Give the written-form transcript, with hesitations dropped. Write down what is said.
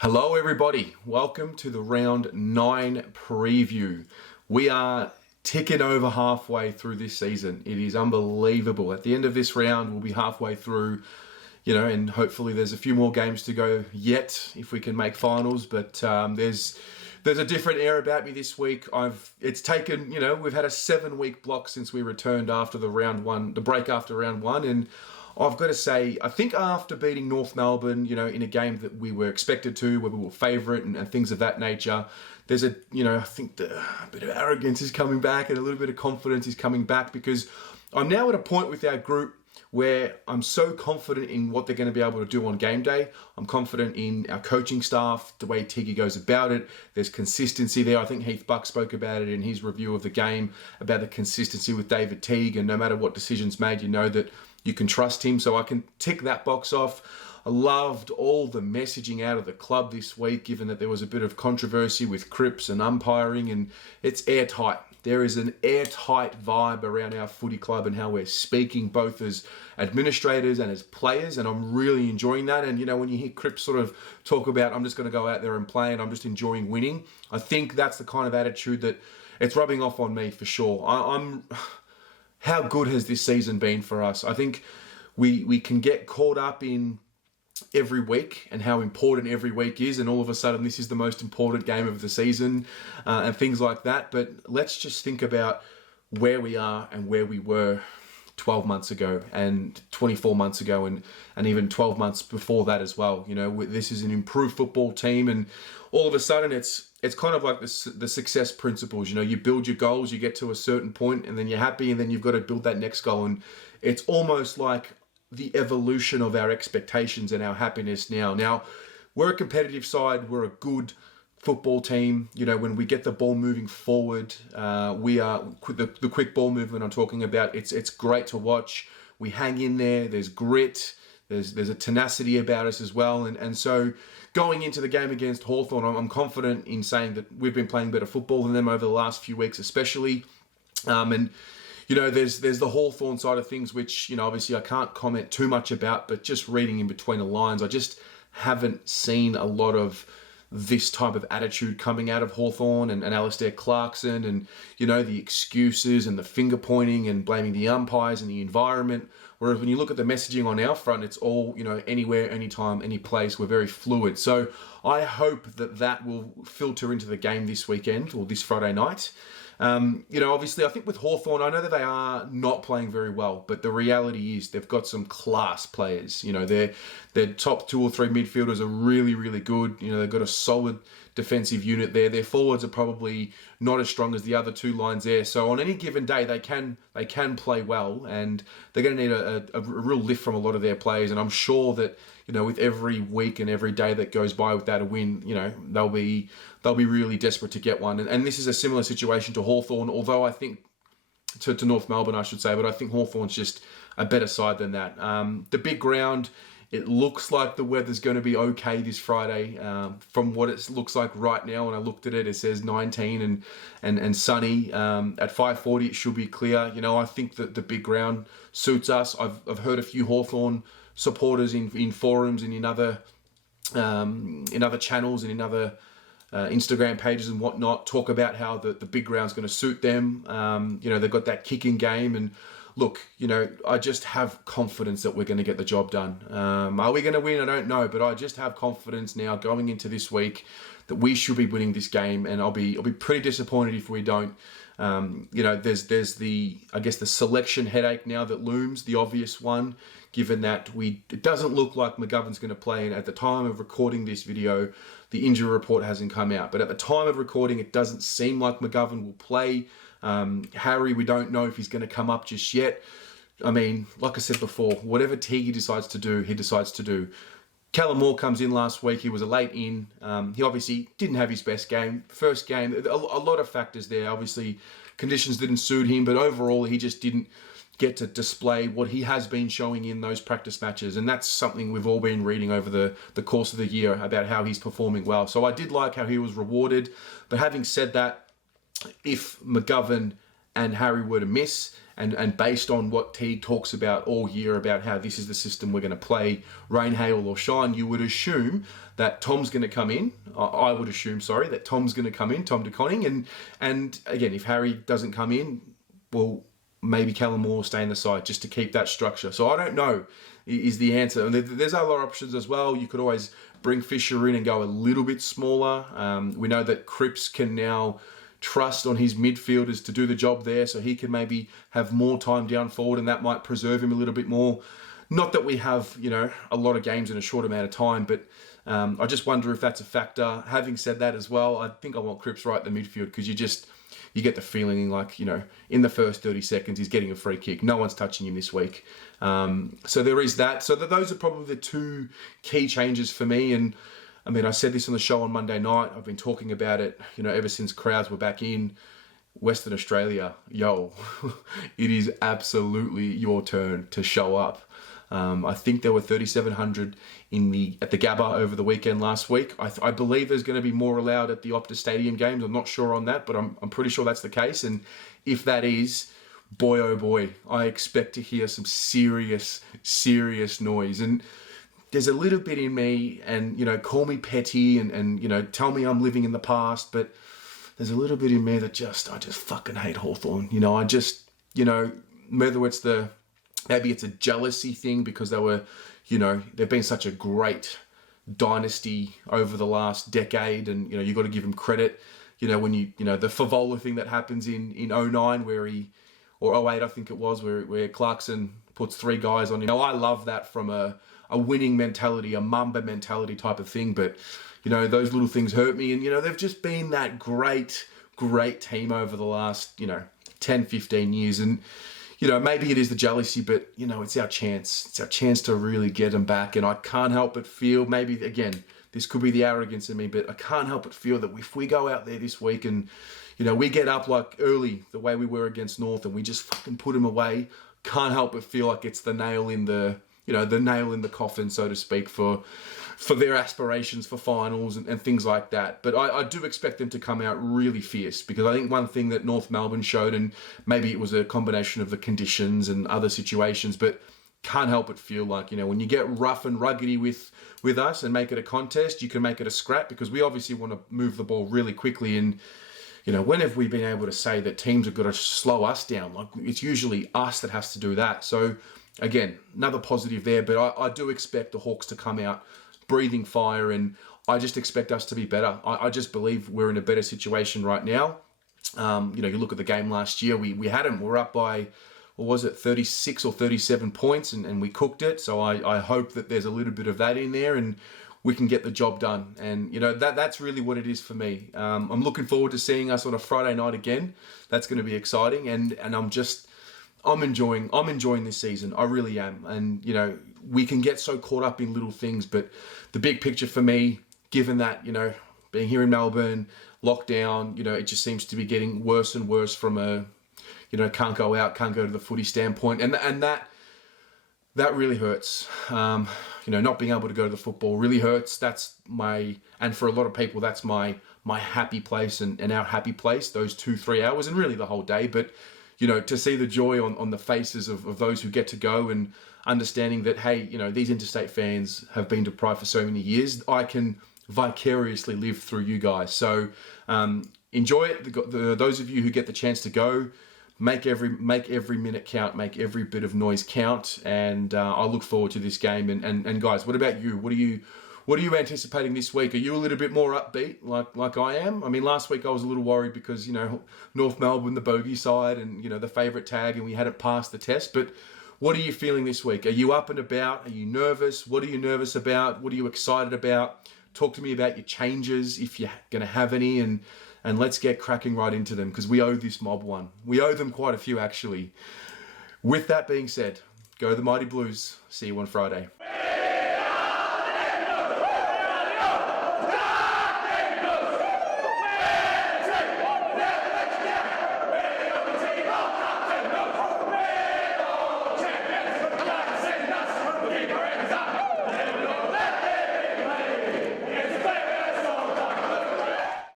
Hello everybody, welcome to the round 9 preview. We are ticking over halfway through this season. It is unbelievable. At the end of this round, we'll be halfway through, and hopefully there's a few more games to go yet if we can make finals, but there's a different air about me this week. It's taken, we've had a 7-week block since we returned after the break after round 1, and I've got to say, I think after beating North Melbourne, in a game that we were expected to, where we were favourite and things of that nature, there's I think a bit of arrogance is coming back and a little bit of confidence is coming back, because I'm now at a point with our group where I'm so confident in what they're going to be able to do on game day. I'm confident in our coaching staff, the way Tiggy goes about it. There's consistency there. I think Heath Buck spoke about it in his review of the game, about the consistency with David Teague, and no matter what decision's made, you know that you can trust him. So I can tick that box off. I loved all the messaging out of the club this week, given that there was a bit of controversy with Cripps and umpiring, and it's airtight. There is an airtight vibe around our footy club and how we're speaking, both as administrators and as players, and I'm really enjoying that. And, when you hear Cripps sort of talk about, I'm just going to go out there and play and I'm just enjoying winning, I think that's the kind of attitude that it's rubbing off on me for sure. How good has this season been for us? I think we can get caught up in every week and how important every week is, and all of a sudden this is the most important game of the season and things like that. But let's just think about where we are and where we were 12 months ago and 24 months ago and even 12 months before that as well. This is an improved football team, and all of a sudden it's kind of like the success principles. You build your goals, you get to a certain point, and then you're happy, and then you've got to build that next goal. And it's almost like the evolution of our expectations and our happiness now. Now, we're a competitive side. We're a good football team. When we get the ball moving forward, we are the quick ball movement I'm talking about. It's great to watch. We hang in there. There's grit. There's a tenacity about us as well. And so going into the game against Hawthorn, I'm confident in saying that we've been playing better football than them over the last few weeks, especially. There's the Hawthorn side of things, which, obviously I can't comment too much about, but just reading in between the lines, I just haven't seen a lot of this type of attitude coming out of Hawthorn and Alistair Clarkson, and, the excuses and the finger pointing and blaming the umpires and the environment. Whereas when you look at the messaging on our front, it's all, anywhere, anytime, any place. We're very fluid. So I hope that will filter into the game this weekend or this Friday night. Obviously, I think with Hawthorn, I know that they are not playing very well, but the reality is they've got some class players. Their top 2 or 3 midfielders are really, really good. They've got a solid defensive unit there. Their forwards are probably not as strong as the other 2 lines there. So on any given day, they can play well, and they're going to need a real lift from a lot of their players. And I'm sure that, with every week and every day that goes by without a win, they'll be really desperate to get one. And this is a similar situation to Hawthorn, although I think to North Melbourne, I should say, but I think Hawthorn's just a better side than that. The big ground, it looks like the weather's going to be okay this Friday. From what it looks like right now, when I looked at it, it says 19 and sunny. At 5:40, it should be clear. I think that the big ground suits us. I've heard a few Hawthorn supporters in forums and in other channels and in other Instagram pages and whatnot talk about how the big ground's going to suit them. They've got that kicking game, and look, I just have confidence that we're going to get the job done. Are we going to win? I don't know, but I just have confidence now going into this week that we should be winning this game, and I'll be pretty disappointed if we don't. There's the selection headache now that looms, the obvious one, given that it doesn't look like McGovern's going to play, and at the time of recording this video, the injury report hasn't come out. But at the time of recording, it doesn't seem like McGovern will play. Harry, we don't know if he's going to come up just yet. I mean, like I said before, whatever Teague decides to do, he decides to do. Callum Moore comes in last week. He was a late in. He obviously didn't have his best game. First game, a lot of factors there. Obviously, conditions didn't suit him, but overall, he just didn't get to display what he has been showing in those practice matches. And that's something we've all been reading over the course of the year about how he's performing well. So I did like how he was rewarded. But having said that, if McGovern and Harry were to miss, and based on what Teague talks about all year about how this is the system we're going to play, rain, hail or shine, you would assume that Tom's going to come in. I would assume, that Tom's going to come in, Tom de Koning. And again, if Harry doesn't come in, well, maybe Callum Moore will stay in the side just to keep that structure. So I don't know is the answer. And there's other options as well. You could always bring Fisher in and go a little bit smaller. We know that Cripps can now trust on his midfielders to do the job there, so he can maybe have more time down forward, and that might preserve him a little bit more. Not that we have, a lot of games in a short amount of time, but I just wonder if that's a factor. Having said that as well, I think I want Cripps right in the midfield because you get the feeling like, in the first 30 seconds, he's getting a free kick. No one's touching him this week. So there is that. So those are probably the two key changes for me. And I mean, I said this on the show on Monday night. I've been talking about it, ever since crowds were back in Western Australia. It is absolutely your turn to show up. I think there were 3,700 at the Gabba over the weekend last week. I believe there's going to be more allowed at the Optus Stadium games. I'm not sure on that, but I'm pretty sure that's the case. And if that is, boy oh boy, I expect to hear some serious noise. And there's a little bit in me, and call me petty and tell me I'm living in the past, but there's a little bit in me that I just fucking hate Hawthorn. Whether maybe it's a jealousy thing because they've been such a great dynasty over the last decade, and you got to give them credit. When the Favola thing that happens in 09 or 08 I think it was, where Clarkson puts 3 guys on him. I love that from a winning mentality, a Mamba mentality type of thing, but those little things hurt me, and they've just been that great team over the last 10, 15 years, and maybe it is the jealousy, but it's our chance. It's our chance to really get them back, and I can't help but feel, maybe again, this could be the arrogance in me, but I can't help but feel that if we go out there this week and we get up like early the way we were against North and we just fucking put them away, can't help but feel like it's the nail in the nail in the coffin, so to speak, for their aspirations for finals and things like that. But I do expect them to come out really fierce, because I think one thing that North Melbourne showed, and maybe it was a combination of the conditions and other situations, but can't help but feel like, when you get rough and ruggedy with us and make it a contest, you can make it a scrap, because we obviously want to move the ball really quickly. And when have we been able to say that teams have got to slow us down? Like, it's usually us that has to do that. So again, another positive there, but I do expect the Hawks to come out breathing fire, and I just expect us to be better. I just believe we're in a better situation right now. You look at the game last year, we had them, we're up by, 36 or 37 points, and we cooked it. So I hope that there's a little bit of that in there, and we can get the job done. And that's really what it is for me. I'm looking forward to seeing us on a Friday night again. That's going to be exciting, and I'm enjoying this season. I really am. And we can get so caught up in little things, but the big picture for me, given that being here in Melbourne, lockdown, it just seems to be getting worse and worse from a can't go out, can't go to the footy standpoint, and that really hurts. Not being able to go to the football really hurts. And for a lot of people, that's my happy place and our happy place, those 2-3 hours, and really the whole day. But to see the joy on the faces of those who get to go, and understanding that, hey, these interstate fans have been deprived for so many years, I can vicariously live through you guys. So enjoy it. Those of you who get the chance to go, make every minute count, make every bit of noise count, and I look forward to this game. And guys, what about you? What are you anticipating this week? Are you a little bit more upbeat like I am? I mean, last week I was a little worried because, North Melbourne, the bogey side, and, the favourite tag, and we hadn't passed the test. But what are you feeling this week? Are you up and about? Are you nervous? What are you nervous about? What are you excited about? Talk to me about your changes, if you're going to have any, and let's get cracking right into them, because we owe this mob one. We owe them quite a few, actually. With that being said, go the Mighty Blues. See you on Friday.